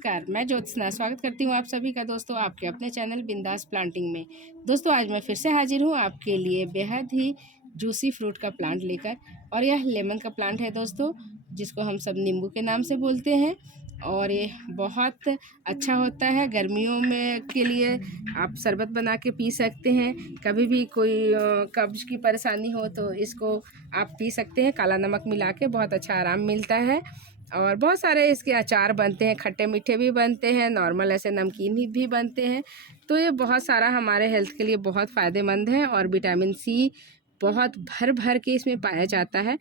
नमस्कार, मैं ज्योत्सना स्वागत करती हूँ आप सभी का दोस्तों आपके अपने चैनल बिंदास प्लांटिंग में। दोस्तों आज मैं फिर से हाजिर हूँ आपके लिए बेहद ही जूसी फ्रूट का प्लांट लेकर। और यह लेमन का प्लांट है दोस्तों, जिसको हम सब नींबू के नाम से बोलते हैं। और ये बहुत अच्छा होता है गर्मियों में के लिए। आप शरबत बना के पी सकते हैं। कभी भी कोई कब्ज की परेशानी हो तो इसको आप पी सकते हैं। काला नमक मिला के बहुत अच्छा आराम मिलता है। और बहुत सारे इसके अचार बनते हैं, खट्टे मीठे भी बनते हैं, नॉर्मल ऐसे नमकीन भी बनते हैं। तो ये बहुत सारा हमारे हेल्थ के लिए बहुत फ़ायदेमंद है। और विटामिन सी बहुत भर भर के इसमें पाया जाता है।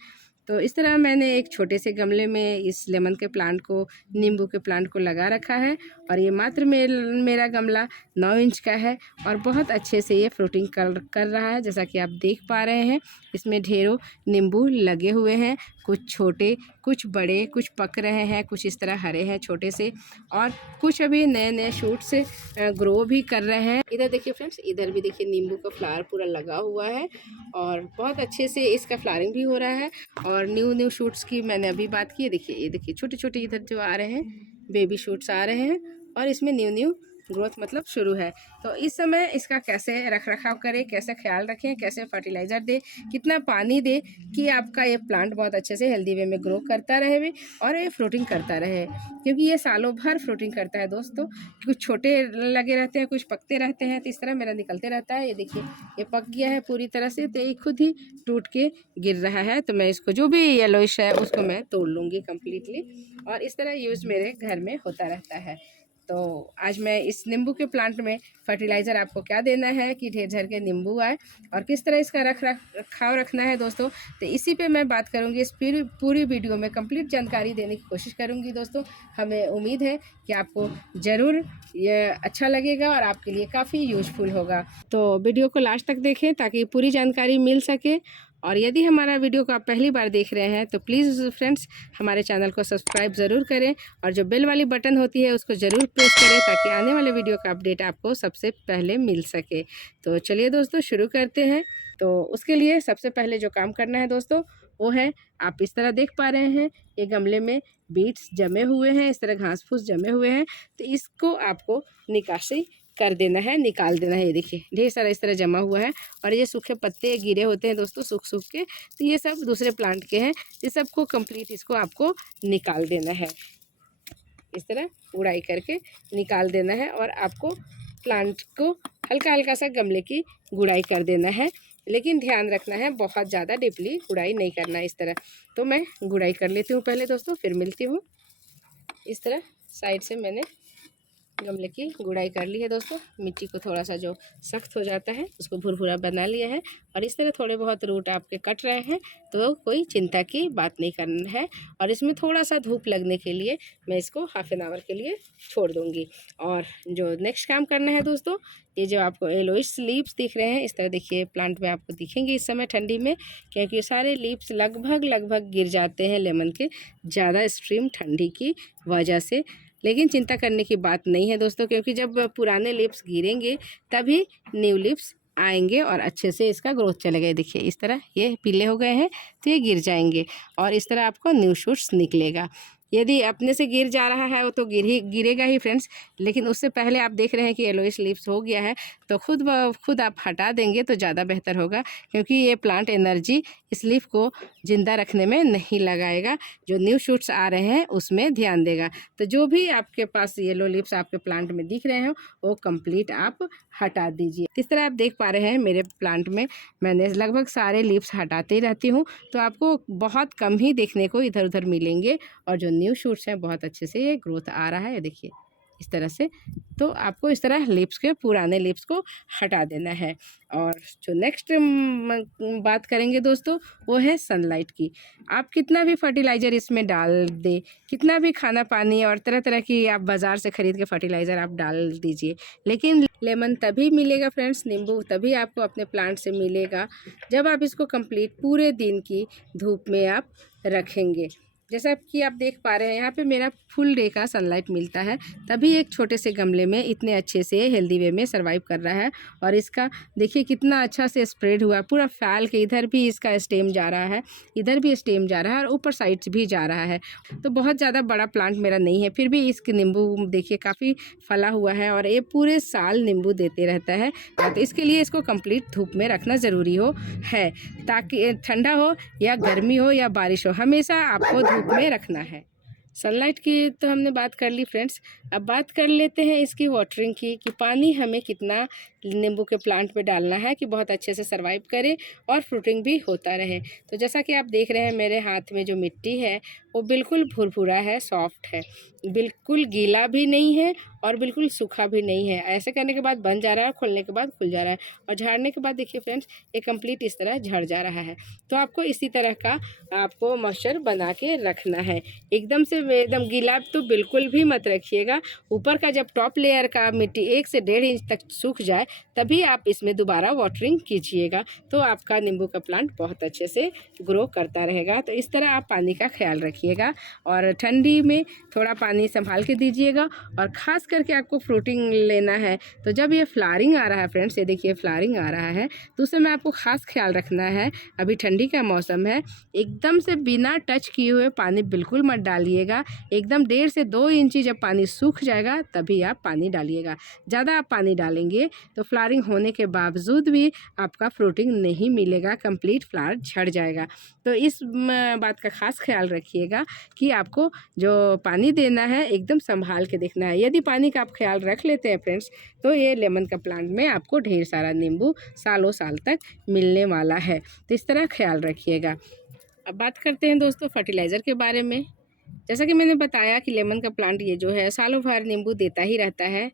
तो इस तरह मैंने एक छोटे से गमले में इस लेमन के प्लांट को, नींबू के प्लांट को लगा रखा है। और ये मात्र मेरा गमला 9 इंच का है और बहुत अच्छे से ये फ्रूटिंग कर रहा है। जैसा कि आप देख पा रहे हैं, इसमें ढेरों नींबू लगे हुए हैं, कुछ छोटे, कुछ बड़े, कुछ पक रहे हैं, कुछ इस तरह हरे हैं छोटे से, और कुछ अभी नए नए शूट से ग्रो भी कर रहे हैं। इधर देखिए फ्रेंड्स, इधर भी देखिए नींबू का फ्लावर पूरा लगा हुआ है और बहुत अच्छे से इसका फ्लावरिंग भी हो रहा है। और न्यू शूट्स की मैंने अभी बात की है। देखिए ये देखिए छोटे छोटे इधर जो आ रहे हैं बेबी शूट्स आ रहे हैं और इसमें न्यू ग्रोथ मतलब शुरू है। तो इस समय इसका कैसे रख रखाव करें, कैसे ख्याल रखें, कैसे फर्टिलाइज़र दे, कितना पानी दे कि आपका ये प्लांट बहुत अच्छे से हेल्दी वे में ग्रो करता रहे भी और ये फ्रूटिंग करता रहे। क्योंकि ये सालों भर फ्रूटिंग करता है दोस्तों। कुछ छोटे लगे रहते हैं, कुछ पकते रहते हैं। तो इस तरह मेरा निकलते रहता है। ये देखिए ये पक गया है पूरी तरह से, तो ये खुद ही टूट के गिर रहा है। तो मैं इसको जो भी येलोइश है उसको मैं तोड़ लूँगी कम्प्लीटली। और इस तरह यूज़ मेरे घर में होता रहता है। तो आज मैं इस नींबू के प्लांट में फर्टिलाइज़र आपको क्या देना है कि ढेर ढेर के नींबू आए और किस तरह इसका रखाव रखना है दोस्तों, तो इसी पे मैं बात करूंगी। इस पूरी वीडियो में कंप्लीट जानकारी देने की कोशिश करूंगी दोस्तों। हमें उम्मीद है कि आपको ज़रूर ये अच्छा लगेगा और आपके लिए काफ़ी यूज़फुल होगा। तो वीडियो को लास्ट तक देखें ताकि पूरी जानकारी मिल सके। और यदि हमारा वीडियो को आप पहली बार देख रहे हैं तो प्लीज़ फ्रेंड्स हमारे चैनल को सब्सक्राइब ज़रूर करें और जो बेल वाली बटन होती है उसको ज़रूर प्रेस करें ताकि आने वाले वीडियो का अपडेट आपको सबसे पहले मिल सके। तो चलिए दोस्तों शुरू करते हैं। तो उसके लिए सबसे पहले जो काम करना है दोस्तों वो है, आप इस तरह देख पा रहे हैं ये गमले में बीट्स जमे हुए हैं, इस तरह घास फूस जमे हुए हैं। तो इसको आपको निकासी कर देना है, निकाल देना है। ये देखिए ढेर सारा इस तरह जमा हुआ है और ये सूखे पत्ते गिरे होते हैं दोस्तों सूख के, तो ये सब दूसरे प्लांट के हैं। ये सबको कंप्लीट इसको आपको निकाल देना है, इस तरह उड़ाई करके निकाल देना है। और आपको प्लांट को हल्का हल्का सा गमले की गुड़ाई कर देना है, लेकिन ध्यान रखना है बहुत ज़्यादा डीपली गुड़ाई नहीं करना है। इस तरह तो मैं गुड़ाई कर लेती हूँ पहले दोस्तों, फिर मिलती हूँ। इस तरह साइड से मैंने गमले की गुड़ाई कर ली है दोस्तों। मिट्टी को थोड़ा सा जो सख्त हो जाता है उसको भुरभुरा बना लिया है। और इस तरह थोड़े बहुत रूट आपके कट रहे हैं तो कोई चिंता की बात नहीं करना है। और इसमें थोड़ा सा धूप लगने के लिए मैं इसको हाफ एन आवर के लिए छोड़ दूँगी। और जो नेक्स्ट काम करना है दोस्तों, ये जो आपको येलोइश लीव्स दिख रहे हैं इस तरह देखिए प्लांट में आपको दिखेंगे इस समय ठंडी में, क्योंकि सारे लीव्स लगभग गिर जाते हैं लेमन के ज़्यादा एक्सट्रीम ठंडी की वजह से। लेकिन चिंता करने की बात नहीं है दोस्तों, क्योंकि जब पुराने लीव्स गिरेंगे तभी न्यू लीव्स आएंगे और अच्छे से इसका ग्रोथ चलेगा। देखिए इस तरह ये पीले हो गए हैं तो ये गिर जाएंगे और इस तरह आपको न्यू शूट्स निकलेगा। यदि अपने से गिर जा रहा है वो तो गिरेगा ही फ्रेंड्स, लेकिन उससे पहले आप देख रहे हैं कि येलोइश लीव्स हो गया है तो खुद आप हटा देंगे तो ज़्यादा बेहतर होगा, क्योंकि ये प्लांट एनर्जी इस लीफ को ज़िंदा रखने में नहीं लगाएगा, जो न्यू शूट्स आ रहे हैं उसमें ध्यान देगा। तो जो भी आपके पास येलो लीव्स आपके प्लांट में दिख रहे हो वो कंप्लीट आप हटा दीजिए। इस तरह आप देख पा रहे हैं मेरे प्लांट में मैंने लगभग सारे लीव्स हटाते ही रहती हूँ, तो आपको बहुत कम ही देखने को इधर उधर मिलेंगे। और जो न्यू शूट्स हैं बहुत अच्छे से ये ग्रोथ आ रहा है देखिए इस तरह से। तो आपको इस तरह लीव्स के पुराने लीव्स को हटा देना है। और जो नेक्स्ट बात करेंगे दोस्तों वो है सनलाइट की। आप कितना भी फर्टिलाइज़र इसमें डाल दे, कितना भी खाना पानी और तरह तरह की आप बाज़ार से ख़रीद के फर्टिलाइज़र आप डाल दीजिए, लेकिन लेमन तभी मिलेगा फ्रेंड्स, नींबू तभी आपको अपने प्लांट से मिलेगा जब आप इसको कंप्लीट पूरे दिन की धूप में आप रखेंगे। जैसा कि आप देख पा रहे हैं यहाँ पे मेरा फुल डे का सनलाइट मिलता है, तभी एक छोटे से गमले में इतने अच्छे से हेल्दी वे में सर्वाइव कर रहा है। और इसका देखिए कितना अच्छा से स्प्रेड हुआ, पूरा फैल के इधर भी इसका स्टेम जा रहा है, इधर भी स्टेम जा रहा है और ऊपर साइड्स भी जा रहा है। तो बहुत ज़्यादा बड़ा प्लांट मेरा नहीं है, फिर भी इसके नींबू देखिए काफ़ी फला हुआ है और ये पूरे साल नींबू देते रहता है। तो इसके लिए इसको कंप्लीट धूप में रखना ज़रूरी है, ताकि ठंडा हो या गर्मी हो या बारिश हो, हमेशा आपको धूप में रखना है। सनलाइट की तो हमने बात कर ली फ्रेंड्स, अब बात कर लेते हैं इसकी वाटरिंग की, कि पानी हमें कितना नींबू के प्लांट पे डालना है कि बहुत अच्छे से सरवाइव करे और फ्रूटिंग भी होता रहे। तो जैसा कि आप देख रहे हैं मेरे हाथ में जो मिट्टी है वो बिल्कुल भुरभुरा है, सॉफ्ट है, बिल्कुल गीला भी नहीं है और बिल्कुल सूखा भी नहीं है। ऐसे करने के बाद बन जा रहा है, खोलने के बाद खुल जा रहा है और झाड़ने के बाद देखिए फ्रेंड्स ये कंप्लीट इस तरह झड़ जा रहा है। तो आपको इसी तरह का आपको मॉइस्चर बना के रखना है। एकदम से एकदम गीला तो बिल्कुल भी मत रखिएगा। ऊपर का जब टॉप लेयर का मिट्टी 1 से 1.5 इंच तक सूख जाए तभी आप इसमें दोबारा वाटरिंग कीजिएगा, तो आपका नींबू का प्लांट बहुत अच्छे से ग्रो करता रहेगा। तो इस तरह आप पानी का ख्याल रखिएगा और ठंडी में थोड़ा पानी संभाल के दीजिएगा। और ख़ास करके आपको फ्रूटिंग लेना है तो जब ये फ्लावरिंग आ रहा है फ्रेंड्स, ये देखिए फ्लावरिंग आ रहा है, तो उस समय आपको ख़ास ख्याल रखना है। अभी ठंडी का मौसम है, एकदम से बिना टच किए हुए पानी बिल्कुल मत डालिएगा। एकदम 1.5 से 2 इंची जब पानी सूख जाएगा तभी आप पानी डालिएगा। ज़्यादा आप पानी डालेंगे तो फ्लावरिंग होने के बावजूद भी आपका फ्रूटिंग नहीं मिलेगा, कंप्लीट फ्लावर झड़ जाएगा। तो इस बात का ख़ास ख्याल रखिएगा कि आपको जो पानी देना है एकदम संभाल के देखना है। यदि पानी का आप ख्याल रख लेते हैं फ्रेंड्स तो ये लेमन का प्लांट में आपको ढेर सारा नींबू सालों साल तक मिलने वाला है। तो इस तरह ख्याल रखिएगा। अब बात करते हैं दोस्तों फर्टिलाइज़र के बारे में। जैसा कि मैंने बताया कि लेमन का प्लांट ये जो है सालों भर नींबू देता ही रहता है,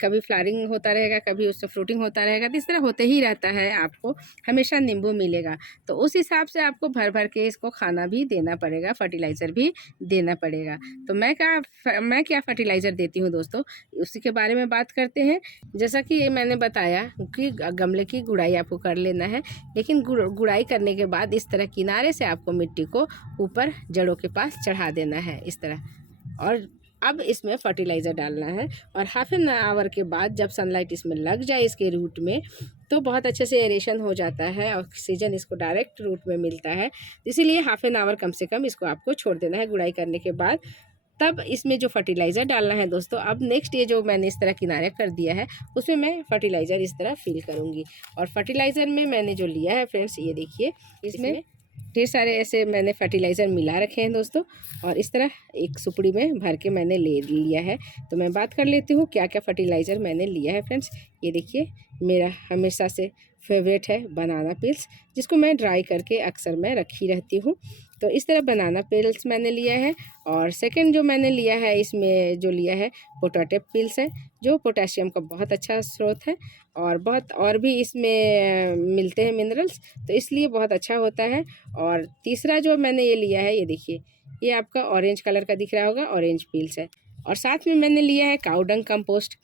कभी फ्लावरिंग होता रहेगा, कभी उससे फ्रूटिंग होता रहेगा, तो इस तरह होते ही रहता है, आपको हमेशा नींबू मिलेगा। तो उस हिसाब से आपको भर भर के इसको खाना भी देना पड़ेगा, फर्टिलाइज़र भी देना पड़ेगा। तो मैं क्या फर्टिलाइज़र देती हूँ दोस्तों, उसी के बारे में बात करते हैं। जैसा कि मैंने बताया कि गमले की गुड़ाई आपको कर लेना है, लेकिन गुड़ाई करने के बाद इस तरह किनारे से आपको मिट्टी को ऊपर जड़ों के पास चढ़ा देना है इस तरह। और अब इसमें फर्टिलाइज़र डालना है और हाफ एन आवर के बाद जब सनलाइट इसमें लग जाए इसके रूट में तो बहुत अच्छे से एरेशन हो जाता है, ऑक्सीजन इसको डायरेक्ट रूट में मिलता है। इसीलिए हाफ एन आवर कम से कम इसको आपको छोड़ देना है गुड़ाई करने के बाद। तब इसमें जो फर्टिलाइज़र डालना है दोस्तों, अब नेक्स्ट ये जो मैंने इस तरह किनारे कर दिया है उसमें मैं फर्टिलाइज़र इस तरह फिल करूँगी। और फर्टिलाइज़र में मैंने जो लिया है फ्रेंड्स, ये देखिए इसमें ढेर सारे ऐसे मैंने फर्टिलाइज़र मिला रखे हैं दोस्तों, और इस तरह एक सुपड़ी में भर के मैंने ले लिया है। तो मैं बात कर लेती हूँ क्या क्या फर्टिलाइज़र मैंने लिया है फ्रेंड्स। ये देखिए मेरा हमेशा से फेवरेट है बनाना पिल्स, जिसको मैं ड्राई करके अक्सर मैं रखी रहती हूँ। तो इस तरह बनाना पिल्स मैंने लिया है। और सेकंड जो मैंने लिया है इसमें जो लिया है पोटैटो पिल्स है, जो पोटेशियम का बहुत अच्छा स्रोत है और बहुत और भी इसमें मिलते हैं मिनरल्स, तो इसलिए बहुत अच्छा होता है। और तीसरा जो मैंने ये लिया है, ये देखिए ये आपका ऑरेंज कलर का दिख रहा होगा, ऑरेंज पिल्स है। और साथ में मैंने लिया है काऊ डंग कंपोस्ट,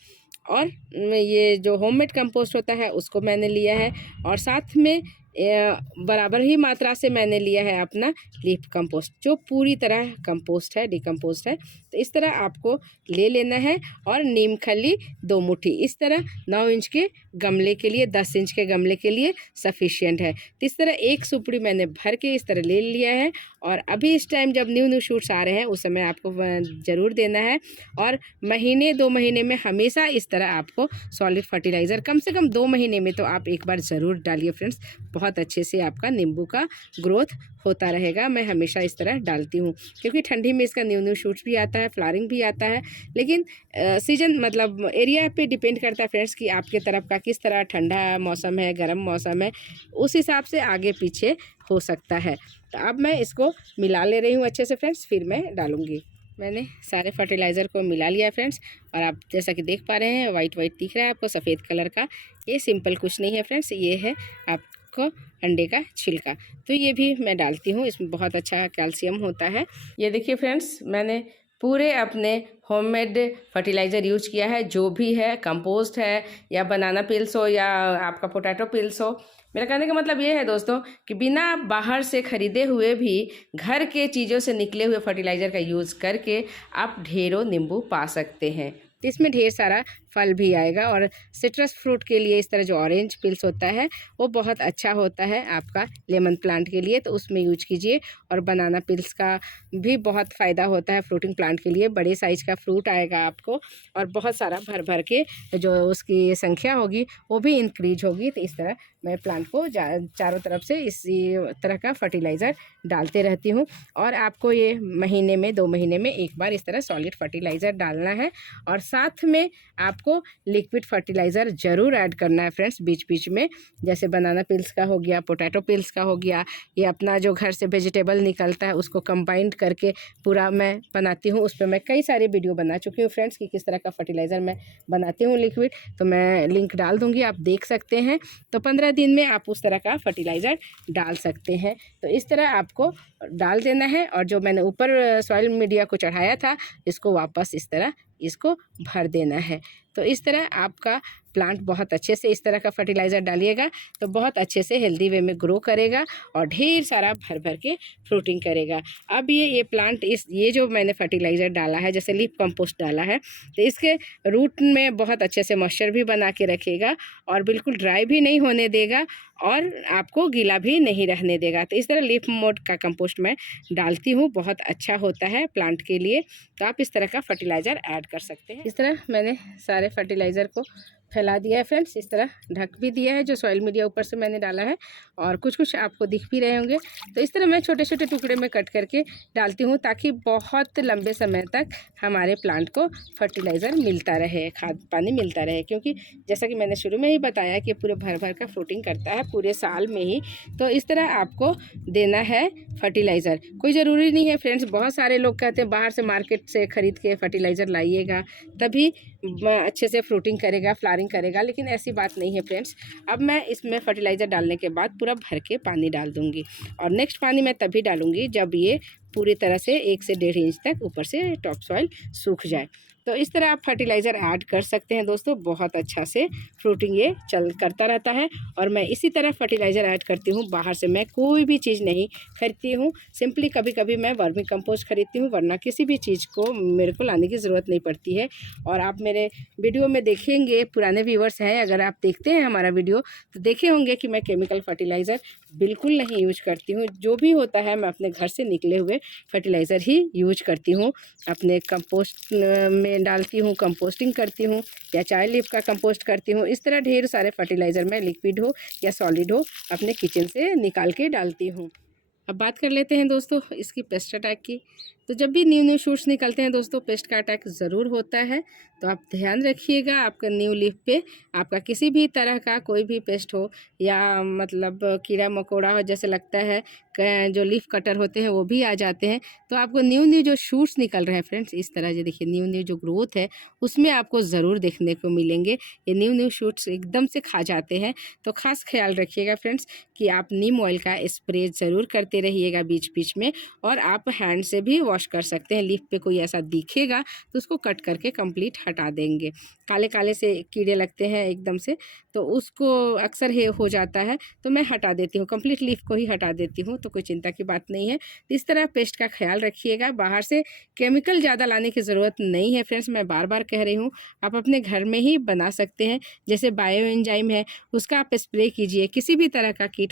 और ये जो होममेड कंपोस्ट होता है उसको मैंने लिया है। और साथ में बराबर ही मात्रा से मैंने लिया है अपना लीफ कंपोस्ट, जो पूरी तरह कंपोस्ट है, डिकम्पोस्ट है। तो इस तरह आपको ले लेना है। और नीम खली 2 मुट्ठी, इस तरह 9 इंच के गमले के लिए, 10 इंच के गमले के लिए सफिशिएंट है। तो इस तरह एक सुपड़ी मैंने भर के इस तरह ले लिया है। और अभी इस टाइम जब न्यू शूट्स आ रहे हैं उस समय आपको ज़रूर देना है। और महीने 2 महीने में हमेशा इस तरह आपको सॉलिड फर्टिलाइज़र कम से कम 2 महीने में तो आप एक बार ज़रूर डालिए फ्रेंड्स, बहुत अच्छे से आपका नींबू का ग्रोथ होता रहेगा। मैं हमेशा इस तरह डालती हूँ क्योंकि ठंडी में इसका न्यू शूट्स भी आता है, फ्लावरिंग भी आता है। लेकिन सीजन मतलब एरिया पे डिपेंड करता है फ्रेंड्स कि आपके तरफ का किस तरह ठंडा मौसम है, गर्म मौसम है, उस हिसाब से आगे पीछे हो सकता है। तो अब मैं इसको मिला ले रही हूँ अच्छे से फ्रेंड्स, फिर मैं डालूँगी। मैंने सारे फर्टिलाइज़र को मिला लिया फ्रेंड्स, और आप जैसा कि देख पा रहे हैं वाइट दिख रहा है आपको, सफ़ेद कलर का। ये सिंपल कुछ नहीं है फ्रेंड्स, ये है आपको अंडे का छिलका। तो ये भी मैं डालती हूँ, इसमें बहुत अच्छा कैल्शियम होता है। ये देखिए फ्रेंड्स, मैंने पूरे अपने होममेड फर्टिलाइज़र यूज किया है, जो भी है, कंपोस्ट है या बनाना पिल्स हो या आपका पोटैटो पिल्स हो। मेरा कहने का मतलब ये है दोस्तों कि बिना बाहर से खरीदे हुए भी घर के चीज़ों से निकले हुए फर्टिलाइज़र का यूज़ करके आप ढेरों नींबू पा सकते हैं। तो इसमें ढेर सारा फल भी आएगा और सिट्रस फ्रूट के लिए इस तरह जो ऑरेंज पिल्स होता है वो बहुत अच्छा होता है आपका लेमन प्लांट के लिए, तो उसमें यूज कीजिए। और बनाना पिल्स का भी बहुत फ़ायदा होता है फ्रूटिंग प्लांट के लिए। बड़े साइज़ का फ्रूट आएगा आपको और बहुत सारा भर भर के जो उसकी संख्या होगी वो भी इंक्रीज होगी। तो इस तरह मैं प्लांट को चारों तरफ से इसी तरह का फर्टिलाइज़र डालते रहती हूँ। और आपको ये महीने में 2 महीने में एक बार इस तरह सॉलिड फर्टिलाइज़र डालना है और साथ में आपको लिक्विड फर्टिलाइज़र ज़रूर ऐड करना है फ्रेंड्स बीच बीच में। जैसे बनाना पिल्स का हो गया, पोटैटो पिल्स का हो गया, ये अपना जो घर से वेजिटेबल निकलता है उसको कंबाइंड करके पूरा मैं बनाती हूँ। उस पर मैं कई सारे वीडियो बना चुकी हूँ फ्रेंड्स कि किस तरह का फर्टिलाइज़र मैं बनाती हूँ लिक्विड, तो मैं लिंक डाल दूँगी, आप देख सकते हैं। तो 15 दिन में आप उस तरह का फर्टिलाइज़र डाल सकते हैं। तो इस तरह आपको डाल देना है और जो मैंने ऊपर सॉइल मीडिया को चढ़ाया था इसको वापस इस तरह इसको भर देना है। तो इस तरह आपका प्लांट बहुत अच्छे से इस तरह का फर्टिलाइज़र डालिएगा तो बहुत अच्छे से हेल्दी वे में ग्रो करेगा और ढेर सारा भर भर के फ्रूटिंग करेगा। अब ये प्लांट ये जो मैंने फर्टिलाइज़र डाला है, जैसे लीफ कंपोस्ट डाला है, तो इसके रूट में बहुत अच्छे से मॉइस्चर भी बना के रखेगा और बिल्कुल ड्राई भी नहीं होने देगा और आपको गीला भी नहीं रहने देगा। तो इस तरह लीफ मोड का कंपोस्ट मैं डालती हूँ, बहुत अच्छा होता है प्लांट के लिए। तो आप इस तरह का फर्टिलाइज़र ऐड कर सकते हैं। इस तरह मैंने सारे फर्टिलाइज़र को फैला दिया है फ्रेंड्स, इस तरह ढक भी दिया है जो सॉइल मीडिया ऊपर से मैंने डाला है और कुछ कुछ आपको दिख भी रहे होंगे। तो इस तरह मैं छोटे छोटे टुकड़े में कट करके डालती हूँ ताकि बहुत लंबे समय तक हमारे प्लांट को फर्टिलाइज़र मिलता रहे, खाद पानी मिलता रहे। क्योंकि जैसा कि मैंने शुरू में ही बताया कि पूरे भर भर का फ्रूटिंग करता है पूरे साल में ही, तो इस तरह आपको देना है फर्टिलाइज़र। कोई ज़रूरी नहीं है फ्रेंड्स, बहुत सारे लोग कहते हैं बाहर से मार्केट से ख़रीद के फर्टिलाइज़र लाइएगा तभी अच्छे से फ्रूटिंग करेगा, फ्लावरिंग करेगा, लेकिन ऐसी बात नहीं है फ्रेंड्स। अब मैं इसमें फर्टिलाइज़र डालने के बाद पूरा भर के पानी डाल दूँगी और नेक्स्ट पानी मैं तभी डालूँगी जब ये पूरी तरह से 1 से 1.5 इंच तक ऊपर से टॉप सॉइल सूख जाए। तो इस तरह आप फर्टिलाइज़र ऐड कर सकते हैं दोस्तों, बहुत अच्छा से फ्रूटिंग ये करता रहता है। और मैं इसी तरह फर्टिलाइज़र ऐड करती हूँ, बाहर से मैं कोई भी चीज़ नहीं खरीदती हूँ। सिंपली कभी कभी मैं वर्मी कंपोस्ट खरीदती हूँ, वरना किसी भी चीज़ को मेरे को लाने की ज़रूरत नहीं पड़ती है। और आप मेरे वीडियो में देखेंगे, पुराने व्यूवर्स हैं अगर आप देखते हैं हमारा वीडियो तो देखे होंगे कि मैं केमिकल फर्टिलाइज़र बिल्कुल नहीं यूज करती हूँ। जो भी होता है मैं अपने घर से निकले हुए फर्टिलाइज़र ही यूज करती हूँ, अपने कंपोस्ट में डालती हूँ, कंपोस्टिंग करती हूँ या चाय लीफ का कंपोस्ट करती हूँ। इस तरह ढेर सारे फर्टिलाइज़र मैं लिक्विड हो या सॉलिड हो अपने किचन से निकाल के डालती हूँ। अब बात कर लेते हैं दोस्तों इसकी पेस्ट अटैक की। तो जब भी न्यू शूट्स निकलते हैं दोस्तों पेस्ट का अटैक ज़रूर होता है, तो आप ध्यान रखिएगा आपका न्यू लीफ पे आपका किसी भी तरह का कोई भी पेस्ट हो या मतलब कीड़ा मकोड़ा हो, जैसे लगता है जो लीफ कटर होते हैं वो भी आ जाते हैं। तो आपको न्यू जो शूट्स निकल रहे हैं फ्रेंड्स, इस तरह जो देखिए न्यू जो ग्रोथ है उसमें आपको ज़रूर देखने को मिलेंगे। ये न्यू शूट्स एकदम से खा जाते हैं, तो ख़ास ख्याल रखिएगा फ्रेंड्स कि आप नीम ऑयल का स्प्रे ज़रूर करते रहिएगा बीच बीच में। और आप हैंड से भी वॉश कर सकते हैं। लीफ पे कोई ऐसा दिखेगा तो उसको कट करके कंप्लीट हटा देंगे। काले काले से कीड़े लगते हैं एकदम से, तो उसको अक्सर हो जाता है, तो मैं हटा देती हूँ, कंप्लीट लीफ को ही हटा देती हूँ, तो कोई चिंता की बात नहीं है। इस तरह पेस्ट का ख्याल रखिएगा। बाहर से केमिकल ज़्यादा लाने की ज़रूरत नहीं है फ्रेंड्स, मैं बार बार कह रही हूँ, आप अपने घर में ही बना सकते हैं। जैसे बायो एंजाइम है उसका आप स्प्रे कीजिए, किसी भी तरह का कीड़े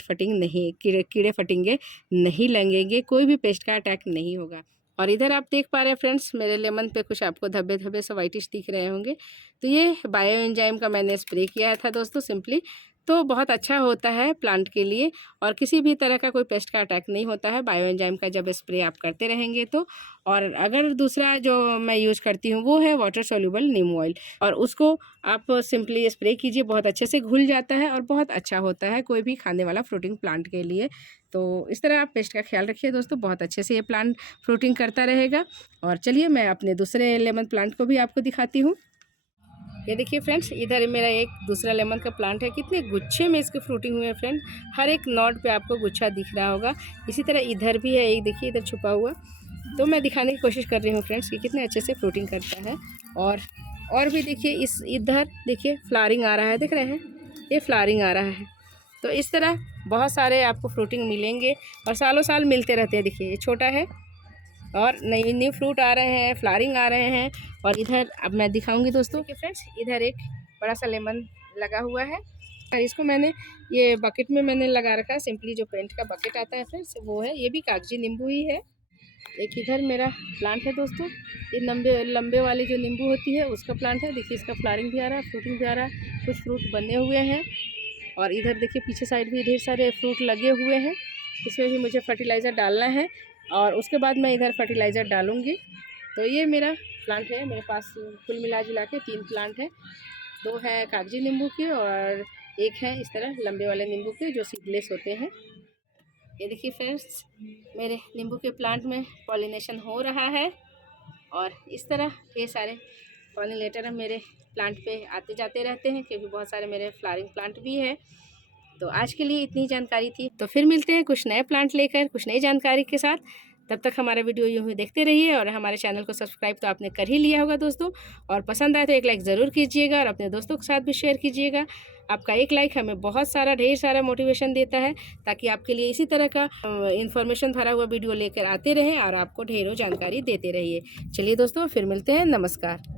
फटिंगे नहीं लगेंगे, कोई भी पेस्ट का अटैक नहीं होगा। और इधर आप देख पा रहे हैं फ्रेंड्स मेरे लेमन पे कुछ आपको धब्बे धब्बे से वाइटिश दिख रहे होंगे, तो ये बायो एंजाइम का मैंने स्प्रे किया था दोस्तों सिंपली। तो बहुत अच्छा होता है प्लांट के लिए और किसी भी तरह का कोई पेस्ट का अटैक नहीं होता है बायो एंजाइम का जब स्प्रे आप करते रहेंगे तो। और अगर दूसरा जो मैं यूज़ करती हूँ वो है वाटर सोल्यूबल नीम ऑयल, और उसको आप सिंपली स्प्रे कीजिए, बहुत अच्छे से घुल जाता है और बहुत अच्छा होता है कोई भी खाने वाला फ्रूटिंग प्लांट के लिए। तो इस तरह आप पेस्ट का ख्याल रखिए दोस्तों, बहुत अच्छे से ये प्लांट फ्रूटिंग करता रहेगा। और चलिए मैं अपने दूसरे लेमन प्लांट को भी आपको दिखाती हूँ। ये देखिए फ्रेंड्स, इधर मेरा एक दूसरा लेमन का प्लांट है, कितने गुच्छे में इसके फ्रूटिंग हुए हैं फ्रेंड, हर एक नॉट पे आपको गुच्छा दिख रहा होगा। इसी तरह इधर भी है एक, देखिए इधर छुपा हुआ, तो मैं दिखाने की कोशिश कर रही हूँ फ्रेंड्स कि कितने अच्छे से फ्रूटिंग करता है। और भी देखिए, इस इधर देखिए फ्लावरिंग आ रहा है, देख रहे हैं, ये फ्लावरिंग आ रहा है। तो इस तरह बहुत सारे आपको फ्रूटिंग मिलेंगे और सालों साल मिलते रहते हैं। देखिए ये छोटा है और नई न्यू फ्रूट आ रहे हैं, फ्लावरिंग आ रहे हैं। और इधर अब मैं दिखाऊंगी दोस्तों कि फ्रेंड्स, इधर एक बड़ा सा लेमन लगा हुआ है और इसको मैंने ये बकेट में मैंने लगा रखा है। सिंपली जो पेंट का बकेट आता है फ्रेंड्स, वो है। ये भी कागजी नींबू ही है। एक इधर मेरा प्लांट है दोस्तों, ये लंबे लंबे वाली जो नींबू होती है उसका प्लांट है। देखिए इसका फ्लावरिंग भी आ रहा है, फ्रूटिंग भी आ रहा है, कुछ फ्रूट बने हुए हैं। और इधर देखिए पीछे साइड भी ढेर सारे फ्रूट लगे हुए हैं। इसमें भी मुझे फर्टिलाइज़र डालना है और उसके बाद मैं इधर फर्टिलाइज़र डालूँगी। तो ये मेरा प्लांट है। मेरे पास कुल मिला जुला के 3 प्लांट है। 2 है कागजी नींबू के और एक है इस तरह लंबे वाले नींबू के जो सीडलेस होते हैं। ये देखिए फ्रेंड्स, मेरे नींबू के प्लांट में पॉलिनेशन हो रहा है और इस तरह ये सारे पॉलिनेटर मेरे प्लांट पे आते जाते रहते हैं, क्योंकि बहुत सारे मेरे फ्लावरिंग प्लांट भी है। तो आज के लिए इतनी जानकारी थी। तो फिर मिलते हैं कुछ नए प्लांट लेकर, कुछ नई जानकारी के साथ। तब तक हमारा वीडियो यूँ ही देखते रहिए और हमारे चैनल को सब्सक्राइब तो आपने कर ही लिया होगा दोस्तों। और पसंद आए तो एक लाइक ज़रूर कीजिएगा और अपने दोस्तों के साथ भी शेयर कीजिएगा। आपका एक लाइक हमें बहुत सारा ढेर सारा मोटिवेशन देता है, ताकि आपके लिए इसी तरह का इन्फॉर्मेशन भरा हुआ वीडियो लेकर आते रहें और आपको ढेरों जानकारी देते रहिए। चलिए दोस्तों, फिर मिलते हैं। नमस्कार।